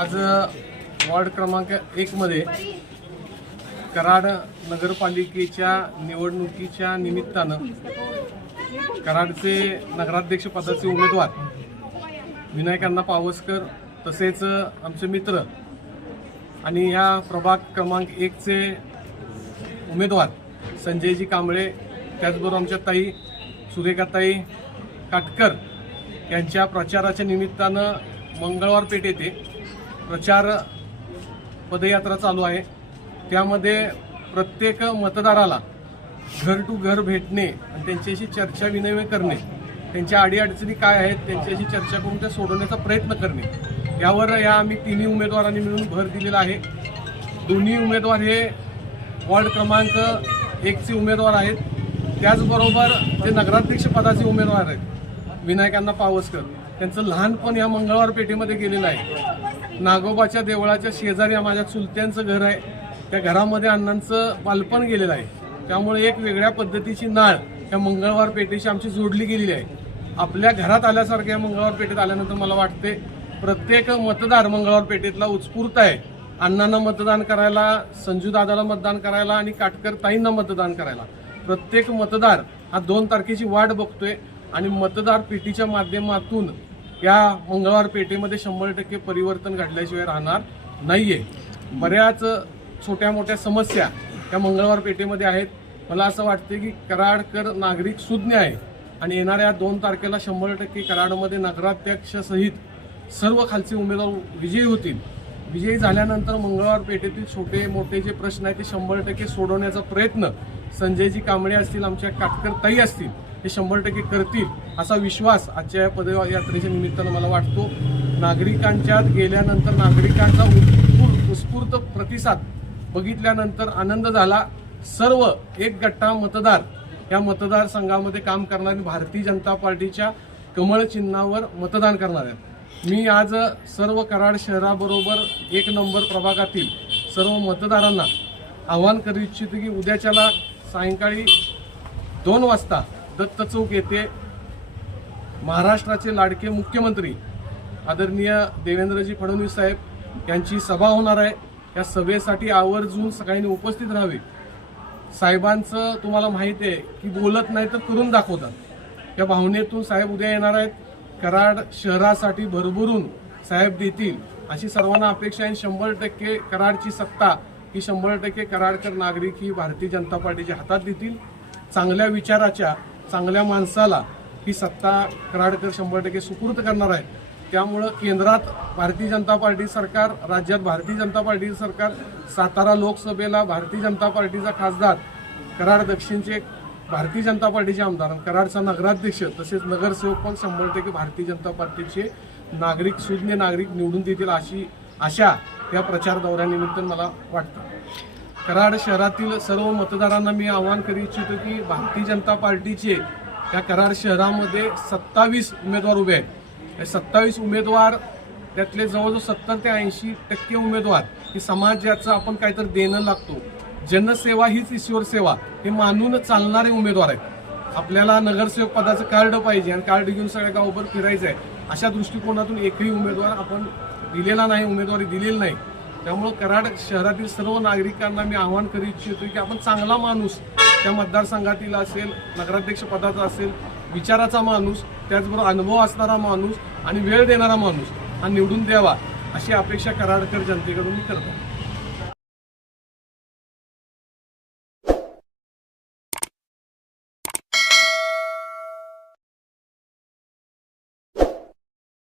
आज वॉर्ड क्रमांक एकमध्ये कराड नगरपालिकेच्या निवडणुकीच्या निमित्तानं कराडचे नगराध्यक्ष पदाचे उमेदवार विनायक अण्णा पावसकर तसेच आमचे मित्र आणि ह्या प्रभाग क्रमांक एकचे उमेदवार संजयजी कांबळे त्याचबरोबर आमच्या ताई सुरेखाताई काटकर यांच्या प्रचाराच्या निमित्तानं मंगळवार पेठ प्रचार पदयात्रा चालू आहे त्यामध्ये प्रत्येक मतदाराला घर टू घर भेटणे आणि त्यांच्याशी चर्चा विनिमय करणे त्यांच्या अडीअडचणी काय आहेत त्यांच्याशी चर्चा करून त्या सोडवण्याचा प्रयत्न करणे यावर या आम्ही तिन्ही उमेदवारांनी मिळून भर दिलेला आहे दोन्ही उमेदवार हे वॉर्ड क्रमांक एकचे उमेदवार आहेत त्याचबरोबर जे नगराध्यक्ष पदाचे उमेदवार आहेत विनायकांना पावसकर त्यांचं लहानपण या मंगळवार पेठेमध्ये गेलेलं आहे नागोबाच्या देवळाच्या शेजारी माझ्या चुलत्यांचं घर आहे त्या घरामध्ये अण्णांचं बालपण गेलेलं आहे त्यामुळे एक वेगळ्या पद्धतीची नाळ या मंगळवार पेठेशी आमची जोडली गेलेली आहे आपल्या घरात आल्यासारख्या मंगळवार पेठेत आल्यानंतर मला वाटते प्रत्येक मतदार मंगळवार पेठेतला उत्स्फूर्त आहे अण्णांना मतदान करायला संजूदादाला मतदान करायला आणि काटकर ताईंना मतदान करायला प्रत्येक मतदार हा दोन तारखेची वाट बघतोय आणि मतदार पेटीच्या माध्यमातून या मंगळवार पेठेमध्ये शंभर टक्के परिवर्तन घडल्याशिवाय राहणार नाहीये बऱ्याच छोट्या मोठ्या समस्या त्या मंगळवार पेठेमध्ये आहेत मला असं वाटते की कराडकर नागरिक सुज्ञ आहे आणि येणाऱ्या दोन तारखेला शंभर टक्के कराडमध्ये नगराध्यक्षसहित सर्व खालचे उमेदवार विजयी होतील विजयी झाल्यानंतर मंगळवार पेठेतील छोटे मोठे जे प्रश्न आहेत ते शंभर टक्के सोडवण्याचा प्रयत्न संजयजी कांबळे असतील आमच्या काटकर ताई असतील हे शंभर टक्के करतील असा विश्वास आजच्या या पदयात्रेच्या निमित्तानं मला वाटतो नागरिकांच्यात गेल्यानंतर नागरिकांचा उत्स्फूर्त उत्स्फूर्त प्रतिसाद बघितल्यानंतर आनंद झाला सर्व एक गट्टा मतदार या मतदारसंघामध्ये काम करणारी भारतीय जनता पार्टीच्या कमळ चिन्हावर मतदान करणार आहेत मी आज सर्व कराड शहराबरोबर एक नंबर प्रभागातील सर्व मतदारांना आव्हान करू इच्छितो की उद्याच्याला सायंकाळी दोन वाजता दत्त चौक येथे महाराष्ट्राचे लाडके मुख्यमंत्री आदरणीय देवेंद्रजी फडणवीस साहेब यांची सभा होणार आहे या सभेसाठी आवर्जून सगळ्यांनी उपस्थित राहावे साहेबांचं तुम्हाला माहिती आहे की बोलत नाही तर करून दाखवतात या भावनेतून साहेब उद्या येणार आहेत कराड शहरासाठी भरभरून साहेब देतील अशी सर्वांना अपेक्षा आहे शंभर टक्के कराडची सत्ता ही शंभर टक्के कराडकर नागरिक ही भारतीय जनता पार्टीच्या हातात देतील चांगल्या विचाराच्या चांगल्या माणसाला ही सत्ता कराडकर शंभर टक्के सुपूर्त करणार आहे त्यामुळं केंद्रात भारतीय जनता पार्टी सरकार राज्यात भारतीय जनता पार्टी सरकार सातारा लोकसभेला भारतीय जनता पार्टीचा खासदार कराड दक्षिणचे भारतीय जनता पार्टीचे आमदार कराडचा नगराध्यक्ष तसेच नगरसेवक पण शंभर टक्के भारतीय जनता पार्टीचे नागरिक सुज्ञ नागरिक निवडून देतील अशी आशा या प्रचार दौऱ्यानिमित्त मला वाटतं कराड शहरातील सर्व मतदारांना मी आवाहन करू इच्छितो की भारतीय जनता पार्टीचे या कराड शहरामध्ये सत्तावीस उमेदवार उभे आहेत सत्तावीस उमेदवार त्यातले जवळजवळ सत्तर ते ऐंशी टक्के उमेदवार की समाजाचं आपण काहीतरी देणं लागतो जनसेवा हीच ईश्वर सेवा हे मानून चालणारे उमेदवार आहेत आपल्याला नगरसेवक पदाचं कार्ड पाहिजे आणि कार्ड घेऊन सगळ्या गावभर फिरायचं आहे अशा दृष्टिकोनातून एकही उमेदवार आपण दिलेला नाही उमेदवारी दिलेली नाही त्यामुळं कराड शहरातील सर्व नागरिकांना मी आव्हान करू इच्छितो की आपण चांगला माणूस त्या मतदारसंघातील असेल नगराध्यक्ष पदाचा असेल विचाराचा माणूस त्याचबरोबर अनुभव असणारा माणूस आणि वेळ देणारा माणूस हा निवडून द्यावा अशी अपेक्षा कराडकर जनतेकडून मी करतो